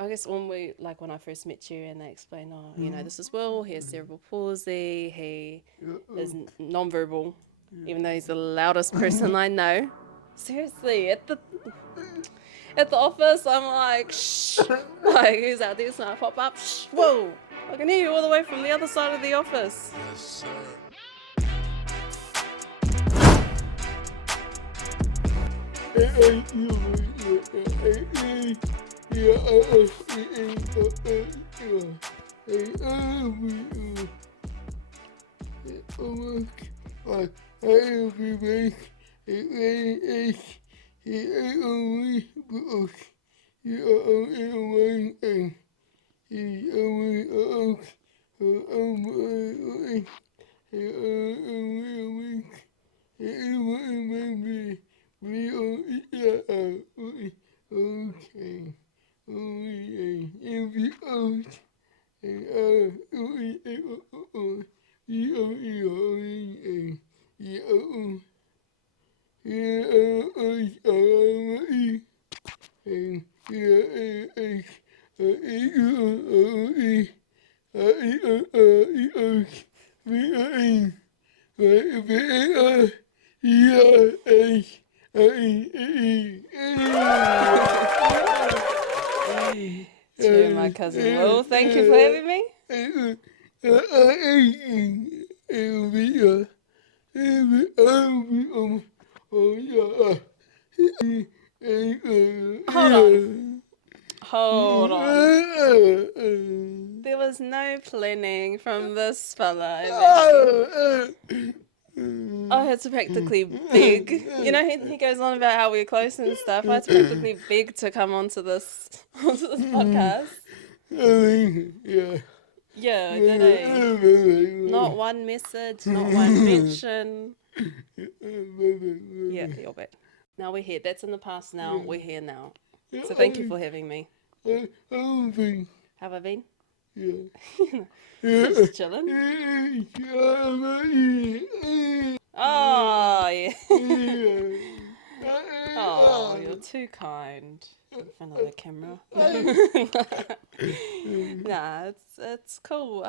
I guess when I first met you and they explained, this is Will, he has cerebral palsy, he is non-verbal, even though he's the loudest person I know. Seriously, at the office, I'm like, shh, like, who's out there? So I pop up, shh, whoa, I can hear you all the way from the other side of the office. Yes, sir. To my cousin Will, thank you for having me. Hold on. There was no planning from this fella. I had to practically beg. He goes on about how we're close and stuff. I had to practically beg to come onto this podcast. Yeah, I did I? Not one message, not one mention. Yeah, you're back. Now we're here. That's in the past now. We're here now. So thank you for having me. Have I been? Yeah. Just chilling. Oh, yeah. Oh, you're too kind in front of the camera. Nah, it's cool.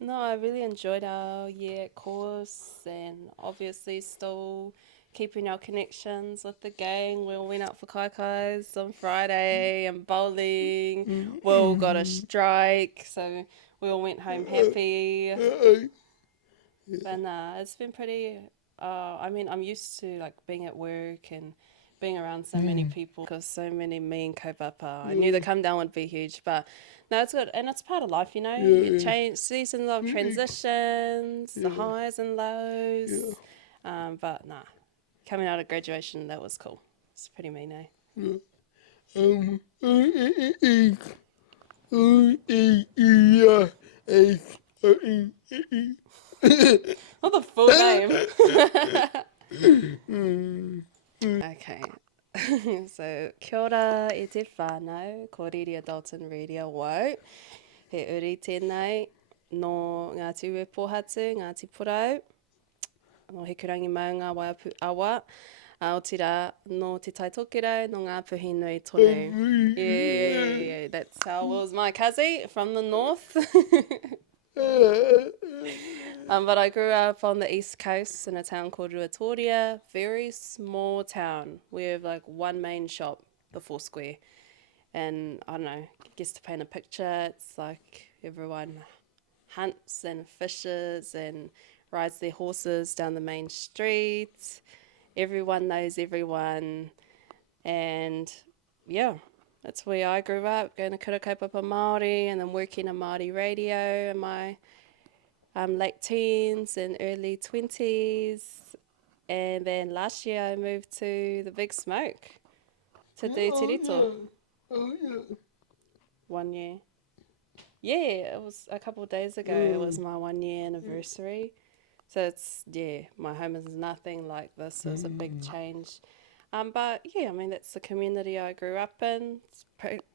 No, I really enjoyed our year course, and obviously still keeping our connections with the gang. We all went out for kai-kais on Friday and bowling. We all got a strike, so we all went home happy. But nah, it's been pretty. I'm used to like being at work and being around so many people because so many me and kaupapa. I knew the come down would be huge, but no, it's good and it's part of life, You change seasons of transitions, the highs and lows. But nah, coming out of graduation, that was cool. It's pretty mean, eh? What the full name? Okay. So, kia ora e te whānau, ko Riria Dalton Radio Wau. He uri tēnei no ngā tiwe pōhatu, ngā tipurau, no he kurangi maunga waiapu awa, o te rā no te taitokera no ngā puhi nui tonu. Yeah, that's how was my kazi from the north. But I grew up on the east coast in a town called Ruatoria, very small town. We have like one main shop, the Foursquare. And I don't know, I guess to paint a picture, it's like everyone hunts and fishes and rides their horses down the main street. Everyone knows everyone. And yeah, that's where I grew up, going to kura kaupapa Māori and then working on Māori radio in my late teens and early 20s. And then last year I moved to the Big Smoke to do Terito. 1 year. Yeah, it was a couple of days ago. It was my 1 year anniversary. So it's, my home is nothing like this. It was a big change. But yeah, I mean, that's the community I grew up in. It's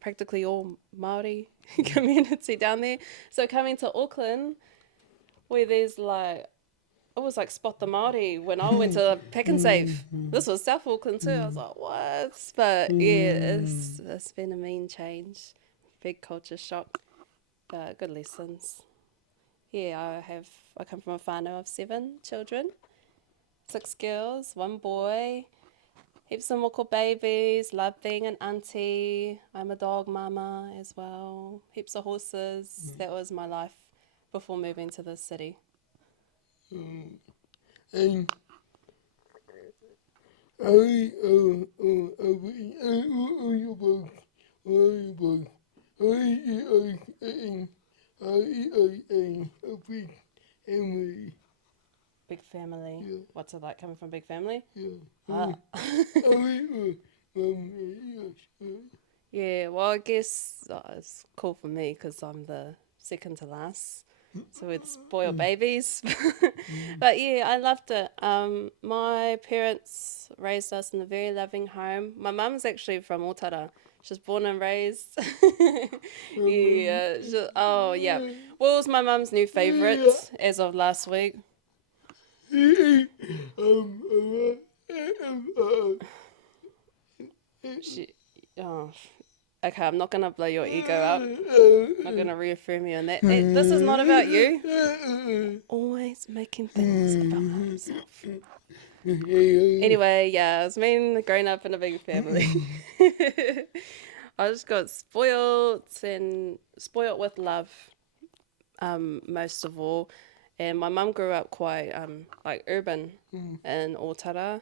practically all Māori community down there. So coming to Auckland, where there's like, it was like Spot the Māori when I went to Pack and Save. This was South Auckland too. I was like, what? But yeah, it's been a mean change. big culture shock, but good lessons. Yeah, I come from a whānau of 7 children, 6 girls, 1 boy, heaps of moko babies, love being an auntie. I'm a dog mama as well, heaps of horses. That was my life before moving to the city. And Big family. Yeah. What's it like coming from a big family? Yeah. Yeah, well, I guess it's cool for me because I'm the second to last. So we're the spoiled babies. But yeah, I loved it. My parents raised us in a very loving home. My mum's actually from Otara. She's born and raised. Yeah. Oh, yeah. What was my mum's new favourite as of last week? She, oh, okay, I'm not going to blow your ego up. I'm not going to reaffirm you on that. This is not about you. Always making things about myself. Anyway, yeah, I was growing up in a big family. I just got spoiled with love, most of all. And my mum grew up quite like urban in Otara.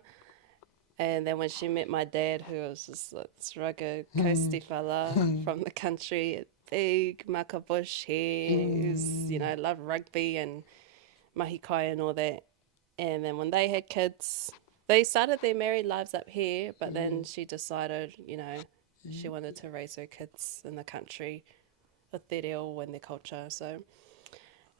And then when she met my dad, who was just like this rugged, coasty fella from the country, big makabush hair, who's, loved rugby and mahikai and all that. And then when they had kids, they started their married lives up here, but then she decided, she wanted to raise her kids in the country with their reo and their culture. So,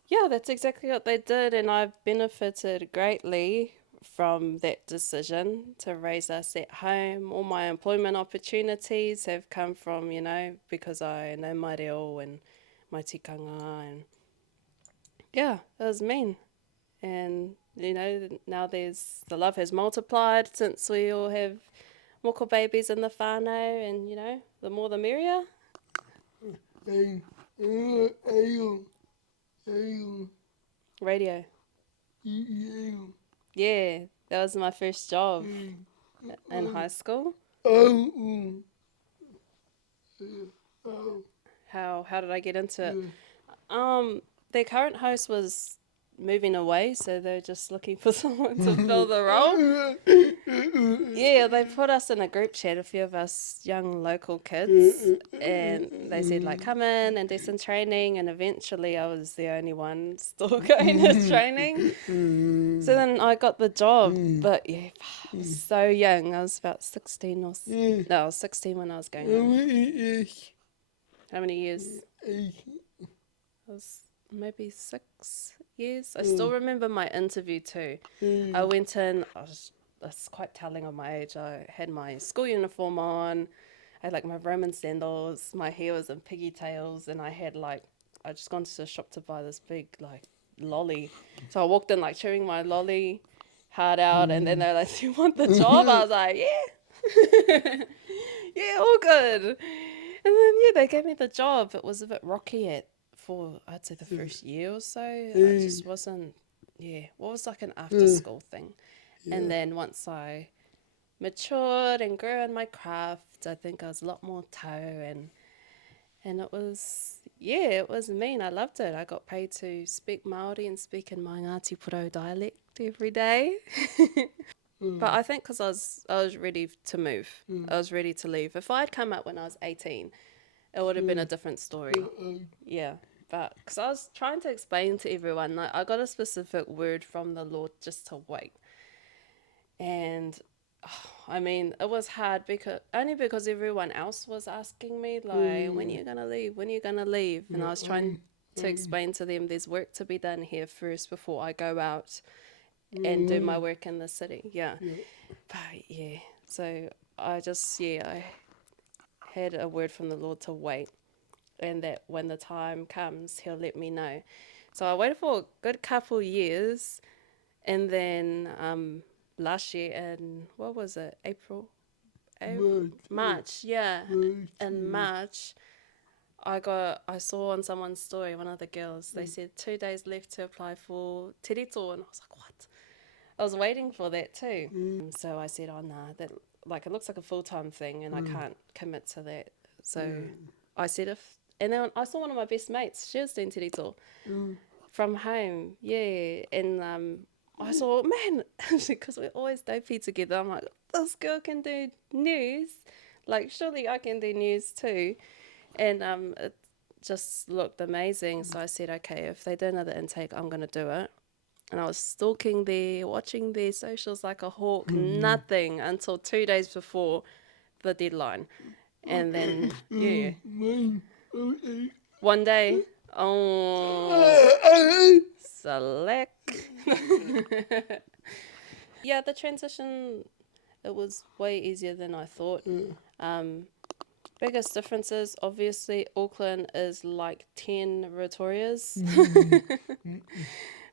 yeah, that's exactly what they did, and I've benefited greatly from that decision to raise us at home. All my employment opportunities have come from, because I know my reo and my tikanga, and yeah, it was mean. And, now the love has multiplied since we all have moko babies in the whānau, and, the more the merrier. Radio. Yeah, that was my first job in high school. How did I get into it? Their current host was moving away, so they're just looking for someone to fill the role. Yeah, they put us in a group chat, a few of us young local kids, and they said, like, come in and do some training, and eventually I was the only one still going to training. So then I got the job, but yeah, I was so young. I was about 16 or... No, I was 16 when I was going home. How many years? It was maybe 6 years. I still remember my interview too. I went in, that's quite telling of my age. I had my school uniform on, I had like my Roman sandals, my hair was in pigtails, and I just gone to the shop to buy this big like lolly. So I walked in like chewing my lolly hard out, and then they're like, do you want the job? I was like, yeah. Yeah, all good. And then, yeah, they gave me the job. It was a bit rocky for, I'd say, the first year or so. I just wasn't, what was like an after school thing. And then once I matured and grew in my craft, I think I was a lot more and it was, it was mean. I loved it. I got paid to speak Māori and speak in my Ngāti Porou dialect every day. But I think because I was ready to move. I was ready to leave. If I had come up when I was 18, it would have been a different story. Yeah. But because I was trying to explain to everyone, like, I got a specific word from the Lord just to wait. And it was hard because everyone else was asking me, like, when are you going to leave? When are you going to leave? And I was trying to explain to them there's work to be done here first before I go out and do my work in the city. Yeah. But yeah, so I had a word from the Lord to wait, and that when the time comes, He'll let me know. So I waited for a good couple years, and then last year in, what was it, March, yeah. In March, I saw on someone's story, one of the girls, they said 2 days left to apply for Terito, and I was like, what? I was waiting for that too. So I said, oh nah, that like it looks like a full-time thing, and I can't commit to that. So I said and then I saw one of my best mates. She was doing Terito from home, yeah, and I saw, man, because we always dopey together. I'm like, this girl can do news, like surely I can do news too, and it just looked amazing. So I said, okay, if they do another intake, I'm gonna do it. And I was stalking there, watching their socials like a hawk, nothing until 2 days before the deadline. And then, yeah, one day, oh, select. Yeah, the transition, it was way easier than I thought. Biggest differences, obviously, Auckland is like 10 Rotorias.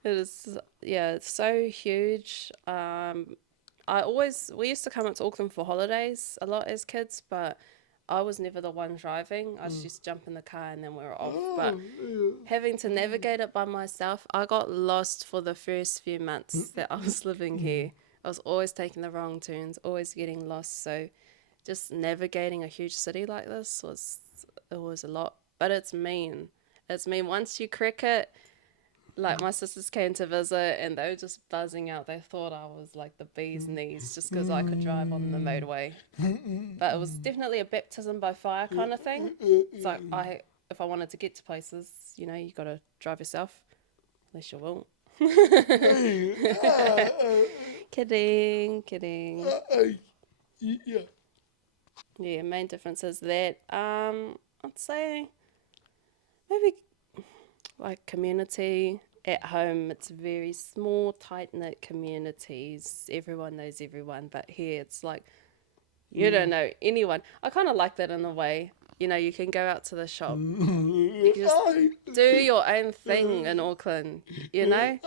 It is, yeah, it's so huge. We used to come up to Auckland for holidays a lot as kids, but I was never the one driving. I just jump in the car and then we were off. But having to navigate it by myself, I got lost for the first few months that I was living here. I was always taking the wrong turns, always getting lost. So just navigating a huge city like this was a lot. But it's mean. It's mean. Once you crack it, like my sisters came to visit and they were just buzzing out. They thought I was like the bee's knees just because I could drive on the motorway. But it was definitely a baptism by fire kind of thing. It's like if I wanted to get to places, you know, you got to drive yourself, unless you won't. Kidding. Yeah, main difference is that I'd say maybe like community. At home, it's very small, tight-knit communities. Everyone knows everyone, but here it's like you don't know anyone. I kind of like that in a way. You know, you can go out to the shop. You can just do your own thing in Auckland, you know?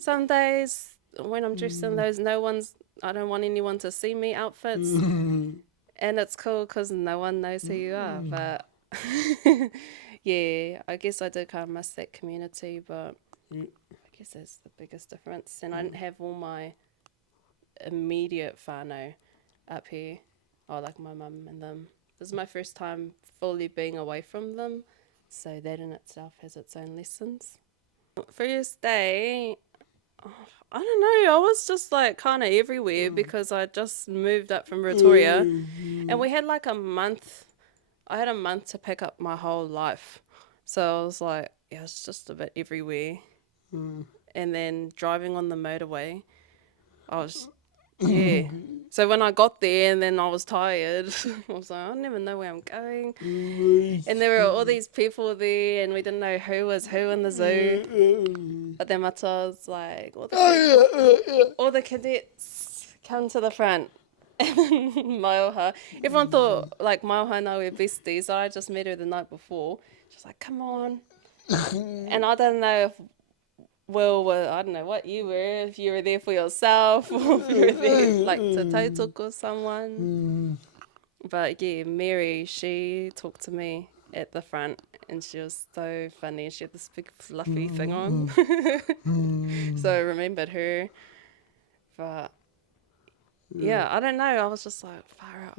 Some days when I'm dressed in those I don't want anyone to see me outfits. And it's cool because no one knows who you are. But yeah, I guess I do kind of miss that community, but I guess that's the biggest difference. And I didn't have all my immediate whānau up here. Oh, like my mum and them. This is my first time fully being away from them. So that in itself has its own lessons. First day, I don't know, I was just like kind of everywhere because I just moved up from Pretoria. And we had like a month. I had a month to pick up my whole life. So I was like, yeah, it's just a bit everywhere. And then driving on the motorway, I was, yeah. So when I got there and then I was tired, I was like, I never know where I'm going. And there were all these people there and we didn't know who was who in the zoo. But then Mata was like, all the cadets come to the front. And then Maioha, everyone thought like Maioha and I were besties. So I just met her the night before. She was like, come on. And I don't know if I don't know what you were, if you were there for yourself or if you were there like to tautoko someone. But yeah, Mary, she talked to me at the front and she was so funny. She had this big fluffy thing on. So I remembered her. But yeah, I don't know. I was just like, far out.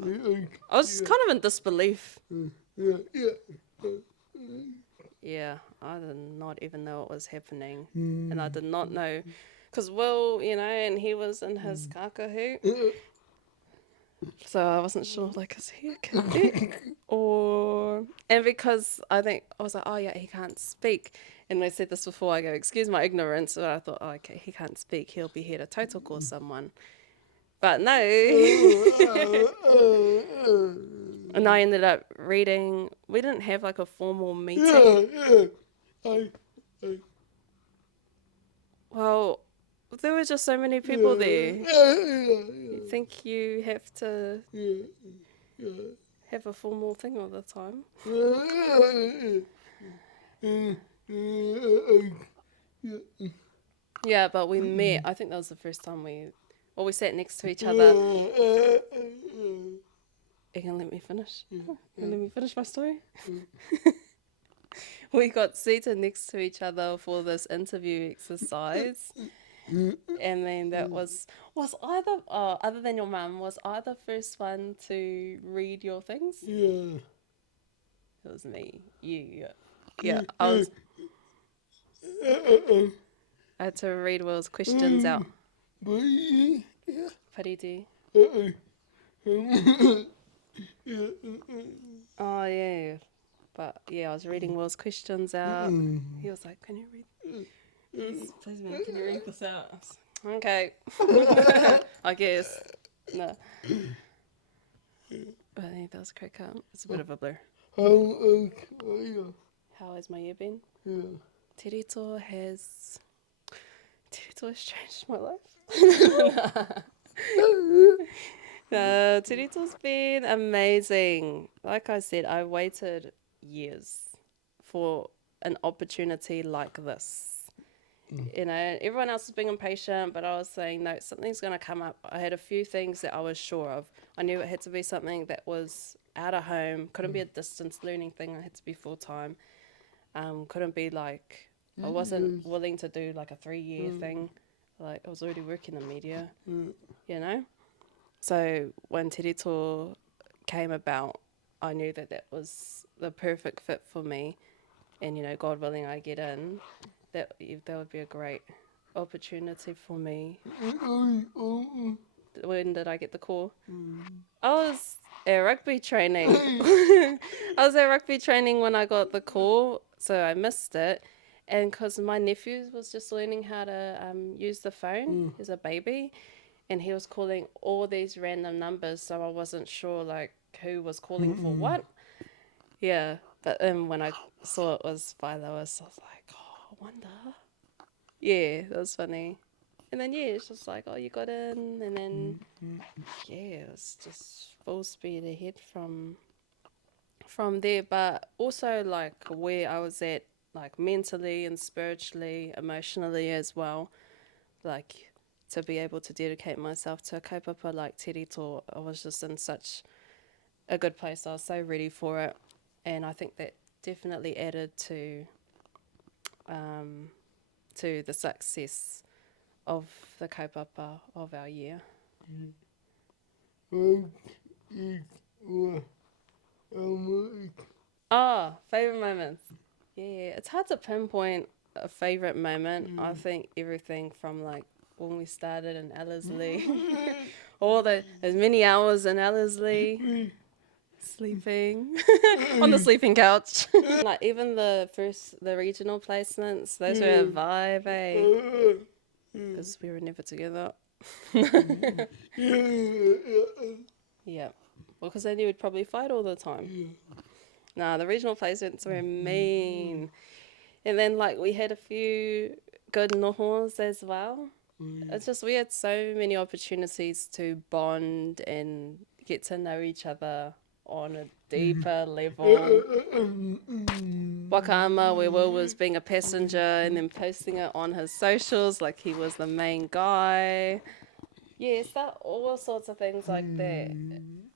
I was just kind of in disbelief. Yeah, I did not even know it was happening. And I did not know, because Will, you know, and he was in his kakahu. So I wasn't sure, like, is he a cadet? And because I was like, oh yeah, he can't speak. And I said this before, I go, excuse my ignorance. So I thought, oh, okay, he can't speak. He'll be here to tautoko someone. But no. And I ended up reading. We didn't have like a formal meeting. Well, there were just so many people there. You think you have to have a formal thing all the time? Yeah, but we met. I think that was the first time we sat next to each other. You can let me finish? You can let me finish my story? we got seated next to each other for this interview exercise. And then that was either, other than your mum, was I the first one to read your things? Yeah. It was me. You. Yeah, I had to read Will's questions out. Pariti. Oh, yeah. But, yeah, I was reading Will's questions out. He was like, can you read? Please, man, can you read this out? I was like, okay. I guess. No. But I think that was a great cut. It's a bit of a blur. How has my year been? Terito has changed my life. No, Tirito's been amazing. Like I said, I waited years for an opportunity like this. You know, everyone else was being impatient, but I was saying, no, something's going to come up. I had a few things that I was sure of. I knew it had to be something that was out of home, couldn't be a distance learning thing, it had to be full time. Couldn't be like, I wasn't willing to do like a 3-year thing. Like, I was already working in media, you know? So when Terito came about, I knew that that was the perfect fit for me. And, you know, God willing, I get in. That would be a great opportunity for me. When did I get the call? I was at rugby training. I was at rugby training when I got the call, so I missed it. And because my nephew was just learning how to use the phone, he's a baby, and he was calling all these random numbers, so I wasn't sure like who was calling for what. Yeah, but when I saw it was by Lois, I was like, oh, I wonder. Yeah, that was funny. And then, yeah, it's just like, oh, you got in. And then, yeah, it was just full speed ahead from there. But also, like, where I was at, like, mentally and spiritually, emotionally as well. Like, to be able to dedicate myself to a kaupapa like Terito, I was just in such a good place. I was so ready for it. And I think that definitely added to the success of the kaupapa of our year. Oh, favourite moments. Yeah, it's hard to pinpoint a favourite moment. I think everything from like when we started in Ellerslie, all as many hours in Ellerslie, sleeping on the sleeping couch. Like even the regional placements, those were a vibe, eh? Because we were never together. Yeah. Well, because I knew we'd probably fight all the time. Nah, the regional placements were mean. And then, like, we had a few good nohos as well. It's just, we had so many opportunities to bond and get to know each other on a deeper level. Wakaama, where Will was being a passenger and then posting it on his socials like he was the main guy. Yeah, so all sorts of things like that.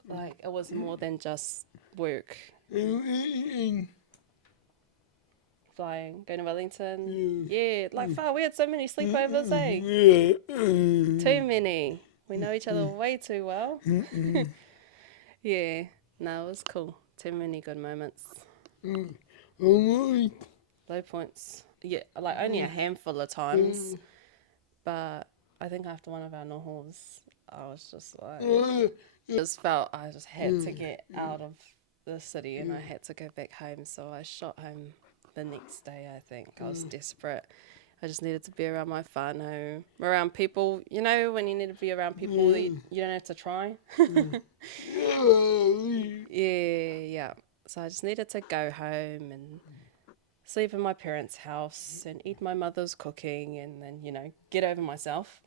Like, it was more than just work. Flying, going to Wellington. Yeah, like far. We had so many sleepovers, eh? Too many. We know each other way too well. Yeah, no, it was cool. Too many good moments. Low points. Yeah, like only a handful of times. But I think after one of our nohos, I was just like, just felt I just had to get out of the city and I had to go back home. So I shot home the next day, I think. I was desperate. I just needed to be around my whānau, around people. You know, when you need to be around people, you don't have to try. Yeah. So I just needed to go home and sleep in my parents' house and eat my mother's cooking and then, you know, get over myself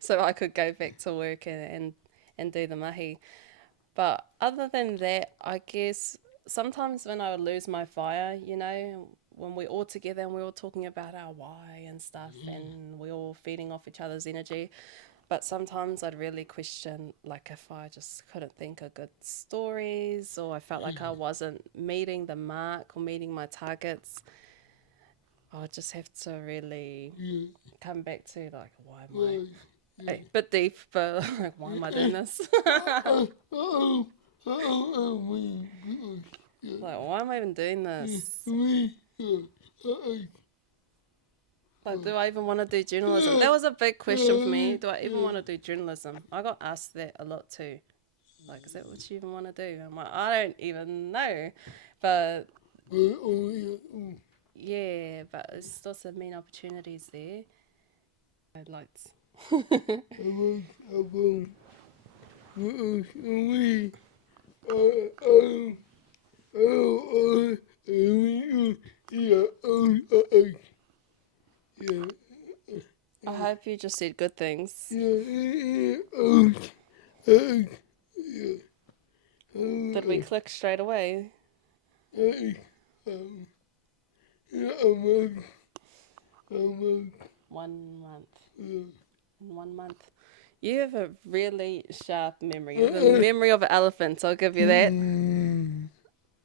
so I could go back to work and do the mahi. But other than that, I guess sometimes when I would lose my fire, you know, when we're all together and we're all talking about our why and stuff and we're all feeding off each other's energy. But sometimes I'd really question, like, if I just couldn't think of good stories, or I felt like I wasn't meeting the mark or meeting my targets, I would just have to really come back to, like, why am I... A bit deep, but like, why am I doing this? Like, why am I even doing this? Like, do I even want to do journalism? That was a big question for me. Do I even want to do journalism? I got asked that a lot too. Like, is that what you even want to do? I'm like, I don't even know. But yeah, but there's still some main opportunities there. Lights. I hope you just said good things. Did we click straight away? 1 month. In 1 month. You have a really sharp memory. You have a memory of an elephant, I'll give you that.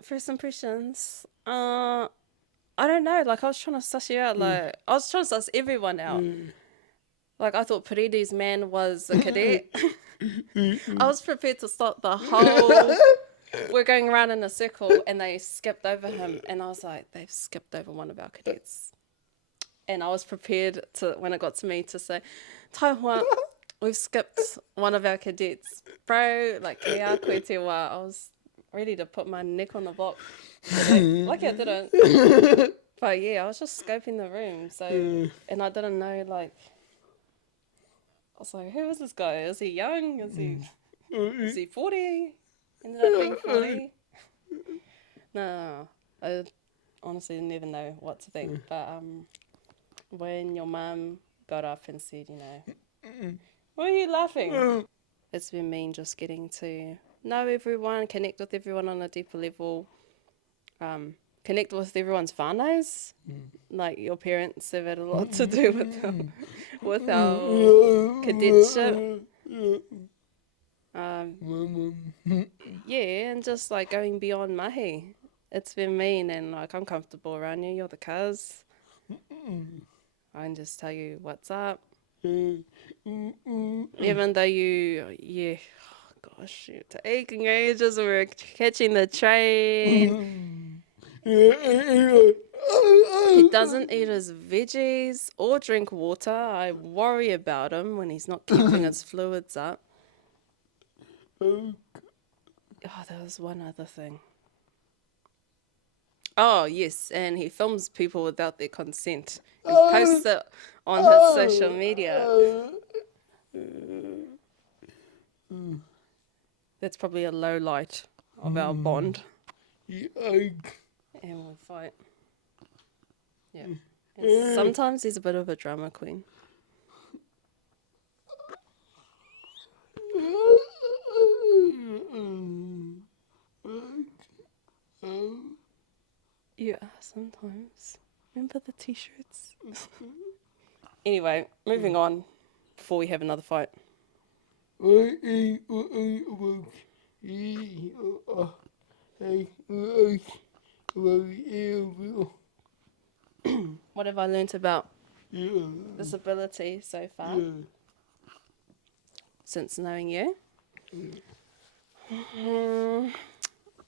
First impressions. I don't know. Like, I was trying to suss you out. Like, I was trying to suss everyone out. Like, I thought Periti's man was a cadet. I was prepared to stop the whole... We're going around in a circle, and they skipped over him. And I was like, they've skipped over one of our cadets. And I was prepared to, when it got to me, to say, Taiwan, we've skipped one of our cadets. Bro, like, kia koe te wā. I was ready to put my neck on the block. Lucky I didn't. But yeah, I was just scoping the room. So, and I didn't know, like, I was like, who is this guy? Is he young? Is he 40? Ended up being 40. No, I honestly never know what to think. But when your mum got up and said, you know, why are you laughing? It's been mean just getting to know everyone, connect with everyone on a deeper level, connect with everyone's whānaus. Like, your parents have had a lot to do with our cadetship. Yeah, and just like going beyond mahi. It's been mean, and like, I'm comfortable around you. You're the cuz. I can just tell you what's up. Even though oh gosh, you're taking ages, we're catching the train. He doesn't eat his veggies or drink water. I worry about him when he's not keeping his fluids up. Oh, there was one other thing. Oh, yes, and he films people without their consent. He posts it on his social media. That's probably a low light of our bond. And we'll fight. Yeah. And sometimes he's a bit of a drama queen. Yeah, sometimes. Remember the t-shirts? Anyway, moving on before we have another fight. What have I learnt about disability so far since knowing you?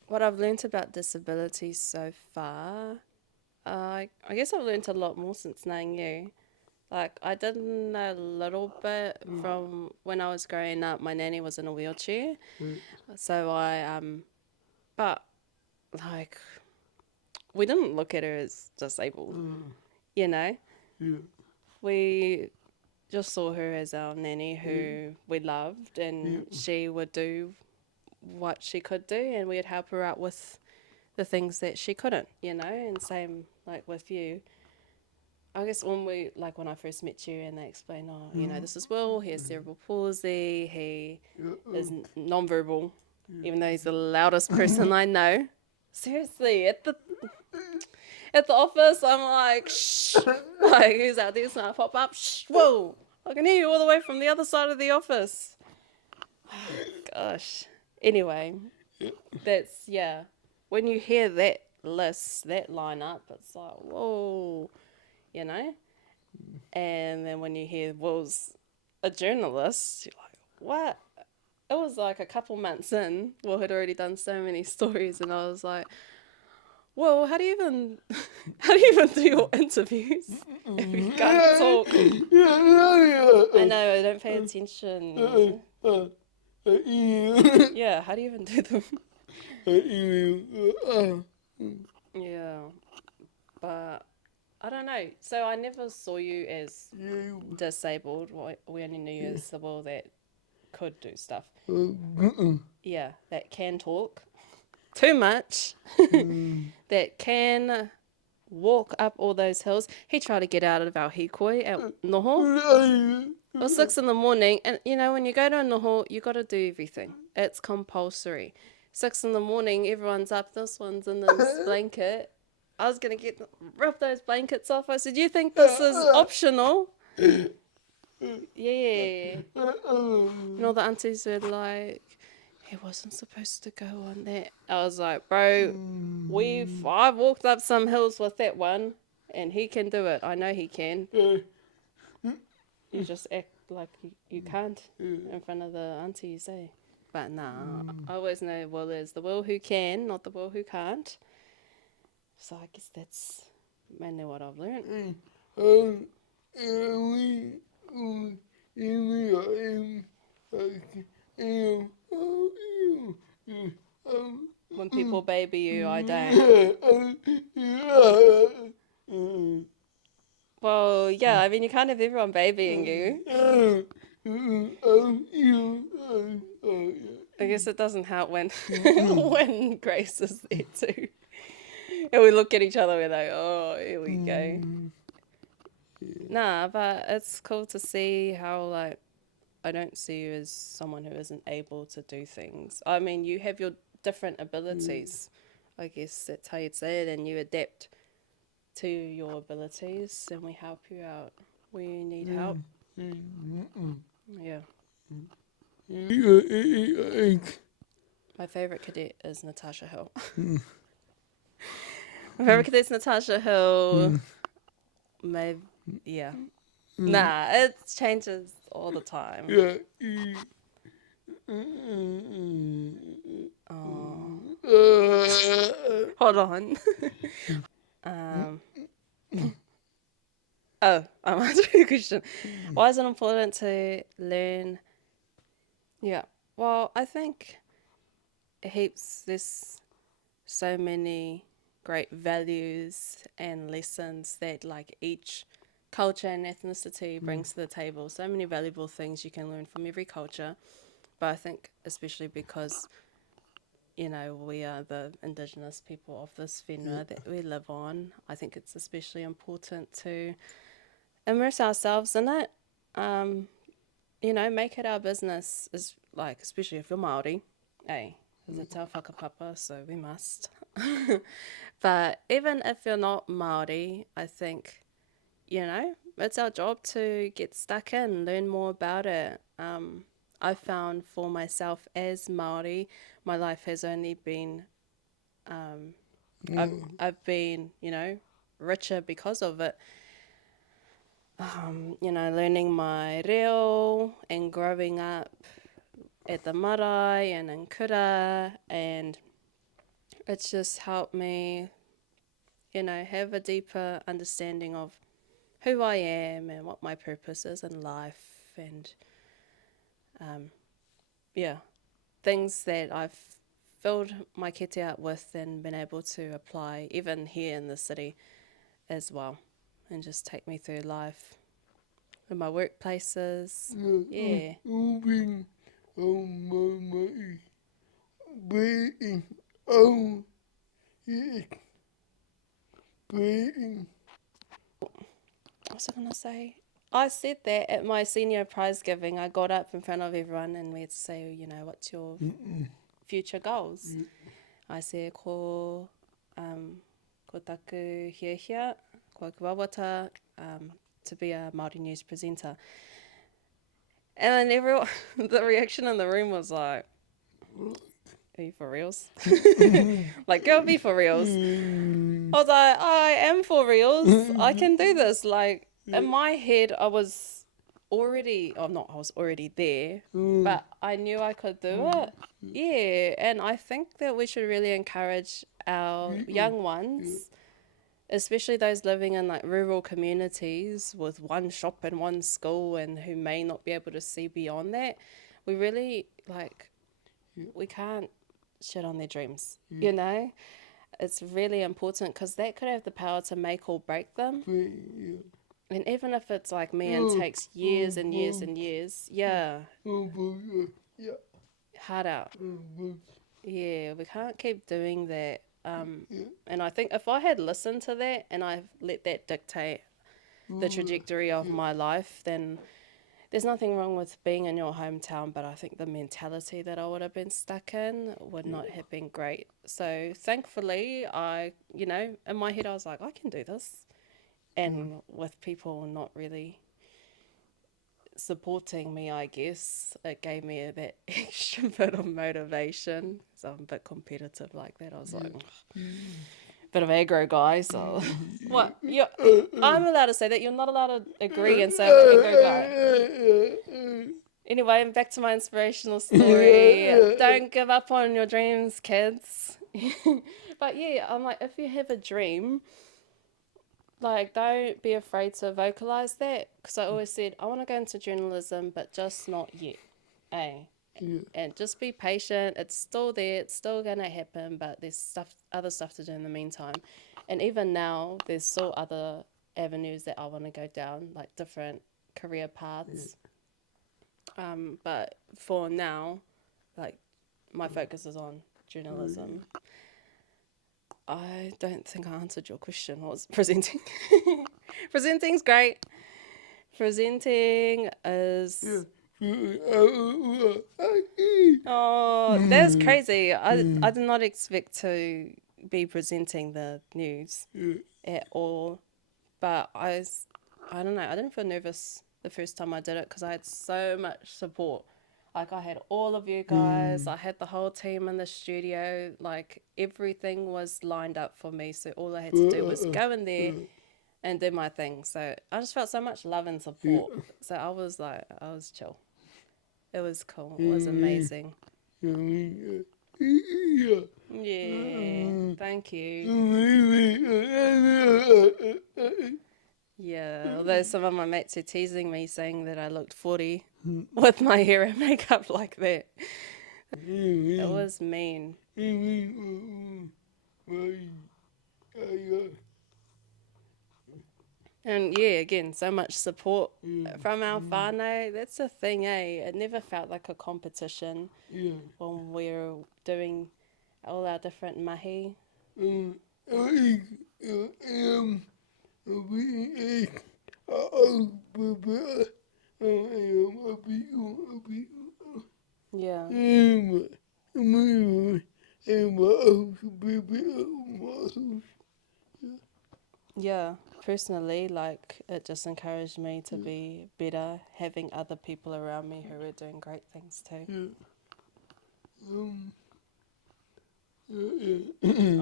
What I've learnt about disability so far, I guess I've learnt a lot more since knowing you. Like, I did know a little bit from when I was growing up. My nanny was in a wheelchair, so but like, we didn't look at her as disabled, you know? We just saw her as our nanny who we loved, and she would do what she could do, and we'd help her out with the things that she couldn't, you know? And same like with you. I guess when I first met you and they explained, oh, you know, this is Will, he has cerebral palsy, he is non-verbal, even though he's the loudest person I know. Seriously, at the office, I'm like, shh, like, who's out there, so I pop up, shh, whoa, I can hear you all the way from the other side of the office. Gosh. Anyway, that's, yeah. When you hear that list, that lineup, it's like, whoa, you know? And then when you hear Will's a journalist, you're like, what? It was like a couple months in, Will had already done so many stories, and I was like, well, how do you even do your interviews if you can't talk? I know, I don't pay attention. Yeah, how do you even do them? Yeah, but I don't know. So I never saw you as disabled. We only knew you as the Will that could do stuff. Yeah, that can talk. Too much. That can walk up all those hills. He tried to get out of our hikoi at Noho. It was 6 a.m, and you know, when you go to a Noho, you got to do everything. It's compulsory. 6 a.m, everyone's up. This one's in this blanket. I was going to rip those blankets off. I said, you think this is optional? Yeah. And all the aunties were like, he wasn't supposed to go on that. I was like, bro, I've walked up some hills with that one, and he can do it. I know he can. You just act like you can't in front of the aunties, eh? But nah, I always know Will is the Will who can, not the Will who can't. So I guess that's mainly what I've learned. When people baby you, I don't. Well, yeah, I mean, you can't have everyone babying you. I guess it doesn't help when when Grace is there too. And we look at each other, we're like, oh, here we go. Nah, but it's cool to see how, like, I don't see you as someone who isn't able to do things. I mean, you have your different abilities. I guess that's how you'd say it, and you adapt to your abilities, and we help you out where you need help. Yeah. My favourite cadet is Natasha Hill. My favourite cadet's Natasha Hill. Maybe, yeah. Nah, it changes all the time. Oh. Hold on. I'm answering the question. Why is it important to learn? Yeah. Well, I think there's so many great values and lessons that like each culture and ethnicity brings to the table. So many valuable things you can learn from every culture. But I think especially because, you know, we are the indigenous people of this whenua that we live on, I think it's especially important to immerse ourselves in it. You know, make it our business, is like, especially if you're Māori, because it's our whakapapa, so we must. But even if you're not Māori, I think, you know, it's our job to get stuck in, learn more about it. I found for myself as Māori, my life has only been, I've been, you know, richer because of it. You know, learning my reo and growing up at the marae and in kura, and it's just helped me, you know, have a deeper understanding of who I am and what my purpose is in life, and things that I've filled my kete out with and been able to apply even here in the city as well, and just take me through life in my workplaces. Yeah. What was I going to say? I said that at my senior prize giving. I got up in front of everyone and we had to say, you know, what's your future goals? I said, ko taku hia, ko kuawata, to be a Māori news presenter. And then everyone, the reaction in the room was like, "Are you for reals?" Like, girl, be for reals. I was like, I am for reals. I can do this. Like, in my head, I was already, or not, I was already there, but I knew I could do it. Yeah, and I think that we should really encourage our young ones, especially those living in like rural communities with one shop and one school and who may not be able to see beyond that. We really, like, we can't shit on their dreams, you know? It's really important because that could have the power to make or break them. And even if it's like me and takes years and years and years, yeah, hard out. Yeah, we can't keep doing that. And I think if I had listened to that and I let that dictate the trajectory of my life, then there's nothing wrong with being in your hometown, but I think the mentality that I would have been stuck in would not have been great. So thankfully, in my head, I was like, I can do this. And with people not really supporting me, I guess, it gave me that extra bit of motivation. So I'm a bit competitive like that. I was like, bit of aggro guy. So what? I'm allowed to say that. You're not allowed to agree and say I'm an aggro guy. Anyway, back to my inspirational story. Don't give up on your dreams, kids. But yeah, I'm like, if you have a dream, like, don't be afraid to vocalize that. Because I always said, I want to go into journalism, but just not yet. And just be patient. It's still there. It's still going to happen, but there's other stuff to do in the meantime. And even now, there's still other avenues that I want to go down, like different career paths. But for now, like, my focus is on journalism. I don't think I answered your question. What was presenting? Presenting's great. Presenting is... Oh, that's crazy. I did not expect to be presenting the news at all. But I don't know. I didn't feel nervous the first time I did it because I had so much support. Like, I had all of you guys. I had the whole team in the studio. Like, everything was lined up for me. So all I had to do was go in there and do my thing. So I just felt so much love and support. So I was chill. It was cool. It was amazing. Yeah, thank you. Yeah, although some of my mates are teasing me saying that I looked 40 with my hair and makeup like that. It was mean. And yeah, again, so much support from our whānau. That's the thing, eh? It never felt like a competition when we were doing all our different mahi. Yeah. Yeah, personally, like, it just encouraged me to be better, having other people around me who are doing great things too. Oh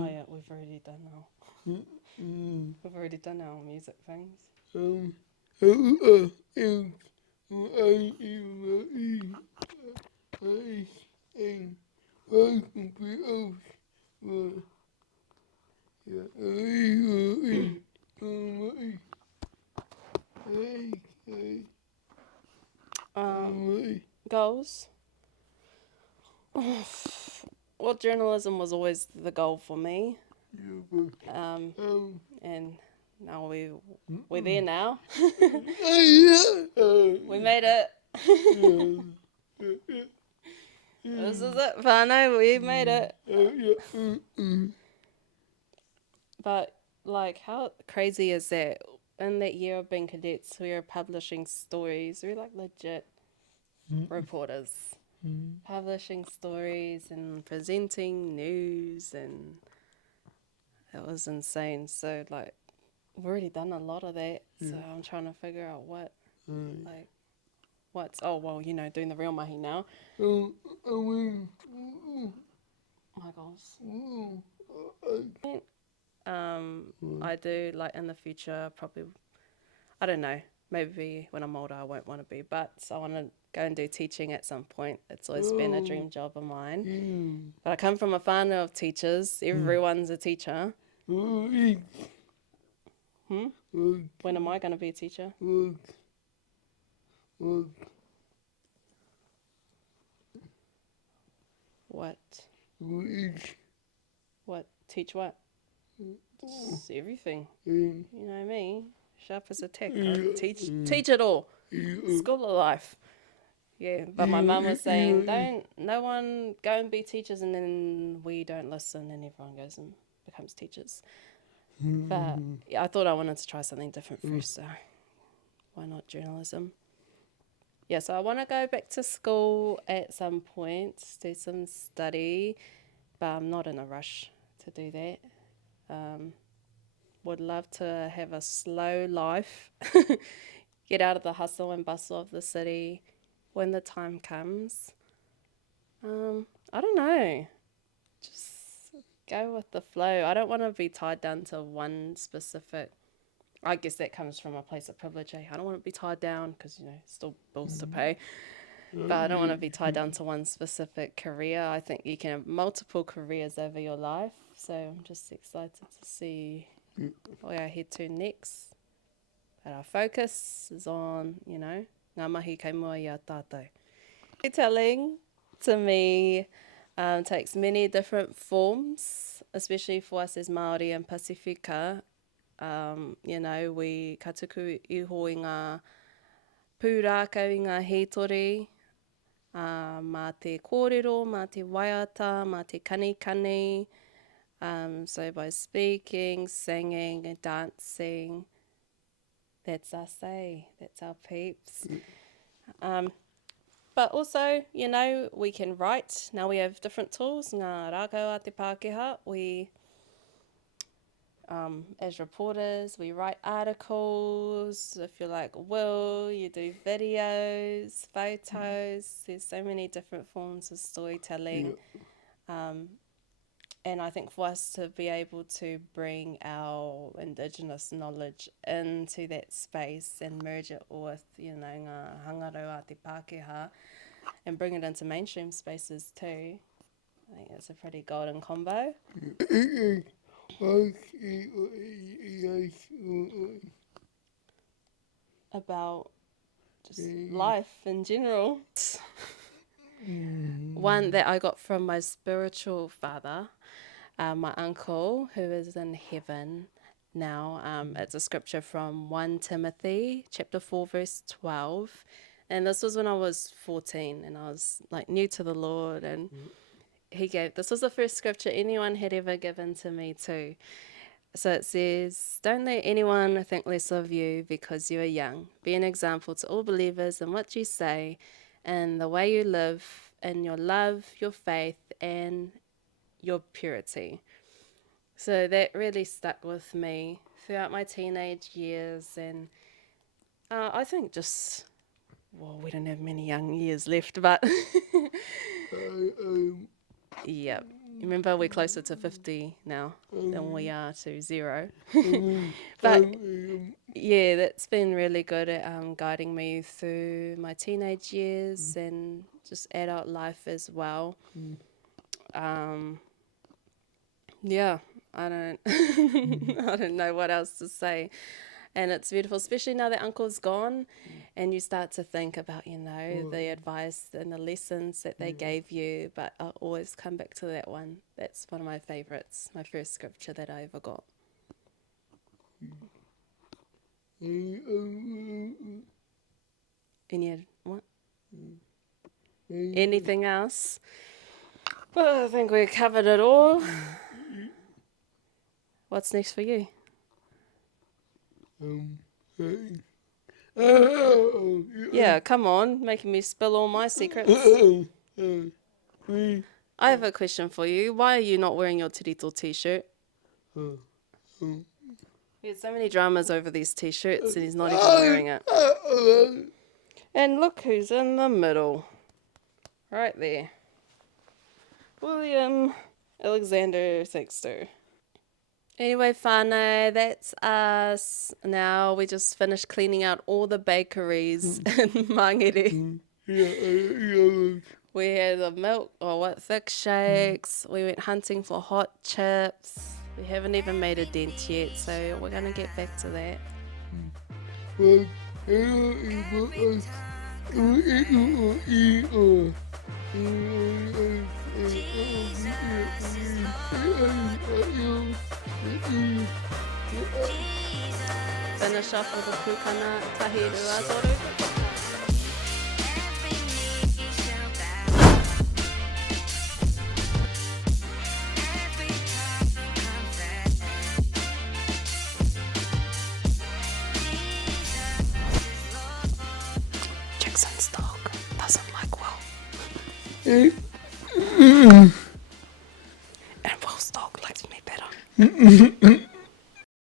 yeah, we've already done our music things. Goals. Well, journalism was always the goal for me. And now we're there now. We made it. This is it, whānau. We made it. But, like, how crazy is that? In that year of being cadets, we were publishing stories. We were like legit reporters. Publishing stories and presenting news, and it was insane. So, like, we've already done a lot of that. So I'm trying to figure out what What's, oh, well, you know, doing the real mahi now. My goals. I do, like, in the future, probably, I don't know, maybe when I'm older I won't want to be, but I want to go and do teaching at some point. It's always been a dream job of mine. But I come from a whānau of teachers. Everyone's a teacher. When am I going to be a teacher? What? What? Teach what? Just everything. You know me, sharp as a tack. I teach it all. School of life. Yeah, but my mum was saying, no one go and be teachers, and then we don't listen, and everyone goes and becomes teachers. But yeah, I thought I wanted to try something different first, so why not journalism? Yeah, so I want to go back to school at some point, do some study, but I'm not in a rush to do that. Would love to have a slow life, get out of the hustle and bustle of the city when the time comes. I don't know, just go with the flow. I don't want to be tied down to one specific, I guess that comes from a place of privilege. I don't want to be tied down because, you know, still bills to pay. But I don't want to be tied down to one specific career. I think you can have multiple careers over your life. So I'm just excited to see where I head to next. But our focus is on, you know, ngā mahi kei mua i a tātou. Storytelling, to me, takes many different forms, especially for us as Māori and Pasifika. You know, we katuku iho i ngā pūrākau i ngā hītori, mā te kōrero, mā te waiata, mā te kanikani. So by speaking, singing and dancing, that's us, eh? That's our peeps. But also, you know, we can write. Now we have different tools. Ngā rākau a te Pākehā, we, as reporters, we write articles. If you're like Will, you do videos, photos. There's so many different forms of storytelling. And I think for us to be able to bring our Indigenous knowledge into that space and merge it with, you know, ngā hangarau a te Pākehā and bring it into mainstream spaces too, I think it's a pretty golden combo. About just life in general. One that I got from my spiritual father, my uncle, who is in heaven now. It's a scripture from 1 Timothy chapter 4 verse 12. And this was when I was 14 and I was like new to the Lord, and this was the first scripture anyone had ever given to me too. So it says, don't let anyone think less of you because you are young. Be an example to all believers in what you say and the way you live, in your love, your faith, and your purity. So that really stuck with me throughout my teenage years. And I think just, well, we don't have many young years left, but yeah. Remember, we're closer to 50 now than we are to 0. But yeah, that's been really good at guiding me through my teenage years and just adult life as well. Yeah, I don't I don't know what else to say. And it's beautiful, especially now that Uncle's gone and you start to think about, you know, the advice and the lessons that they gave you. But I'll always come back to that one. That's one of my favourites, my first scripture that I ever got. What? Anything else? Well, I think we covered it all. What's next for you? Yeah, come on, making me spill all my secrets. I have a question for you. Why are you not wearing your Terito t-shirt? We had so many dramas over these t-shirts and he's not even wearing it. And look who's in the middle. Right there. William Alexander Sexter. Anyway, whānau, that's us. Now we just finished cleaning out all the bakeries in Mangere. We had the milk, thick shakes. We went hunting for hot chips. We haven't even made a dent yet, so we're gonna get back to that. Finish off with a pukana tahirua toru. Jackson's dog doesn't like Will. And Will's dog likes me better.